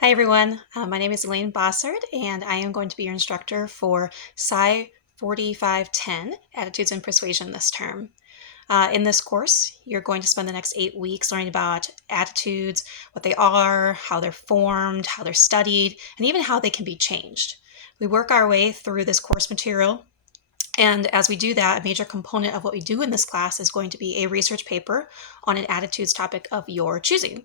Hi everyone, my name is Elaine Bossard and I am going to be your instructor for PSY4510 Attitudes and Persuasion this term. In this course, you're going to spend the next 8 weeks learning about attitudes, what they are, how they're formed, how they're studied, and even how they can be changed. We work our way through this course material, and as we do that, a major component of what we do in this class is going to be a research paper on an attitudes topic of your choosing.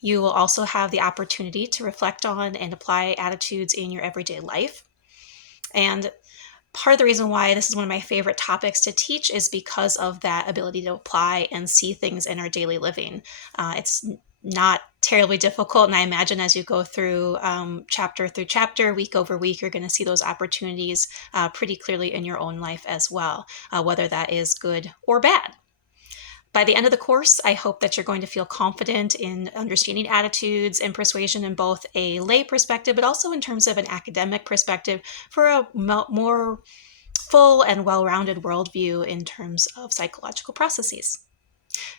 You will also have the opportunity to reflect on and apply attitudes in your everyday life. And part of the reason why this is one of my favorite topics to teach is because of that ability to apply and see things in our daily living. It's not terribly difficult, and I imagine as you go through chapter through chapter, week over week, you're going to see those opportunities pretty clearly in your own life as well, whether that is good or bad. By the end of the course, I hope that you're going to feel confident in understanding attitudes and persuasion in both a lay perspective, but also in terms of an academic perspective for a more full and well-rounded worldview in terms of psychological processes.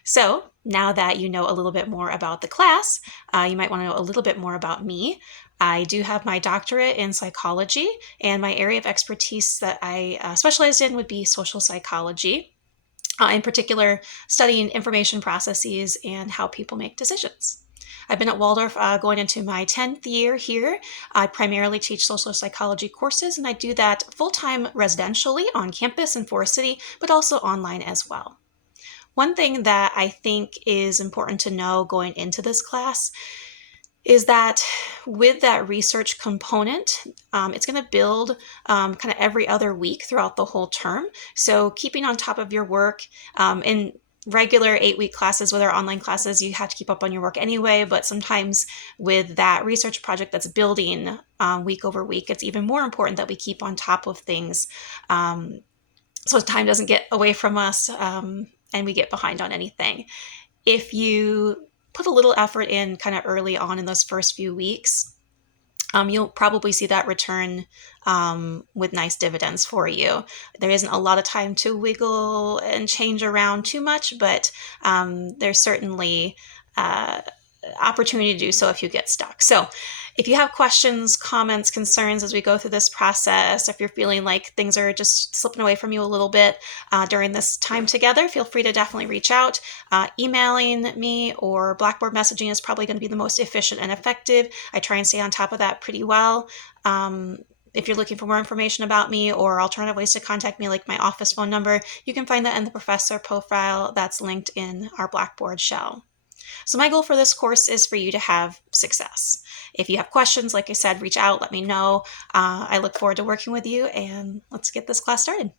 So now that you know a little bit more about the class, you might want to know a little bit more about me. I do have my doctorate in psychology, and my area of expertise that I specialized in would be social psychology. In particular, studying information processes and how people make decisions. I've been at Waldorf going into my 10th year here. I primarily teach social psychology courses, and I do that full-time residentially on campus in Forest City, but also online as well. One thing that I think is important to know going into this class is that with that research component, it's going to build kind of every other week throughout the whole term. So keeping on top of your work in regular 8-week classes, whether online classes, you have to keep up on your work anyway, but sometimes with that research project that's building week over week, it's even more important that we keep on top of things so time doesn't get away from us and we get behind on anything. If you put a little effort in kind of early on in those first few weeks, you'll probably see that return with nice dividends for you. There isn't a lot of time to wiggle and change around too much, but there's certainly opportunity to do so if you get stuck. So if you have questions, comments, concerns as we go through this process, if you're feeling like things are just slipping away from you a little bit during this time together, feel free to definitely reach out. Emailing me or Blackboard messaging is probably going to be the most efficient and effective. I try and stay on top of that pretty well. If you're looking for more information about me or alternative ways to contact me, like my office phone number, you can find that in the professor profile that's linked in our Blackboard shell. So my goal for this course is for you to have success. If you have questions, like I said, reach out, let me know. I look forward to working with you, and let's get this class started.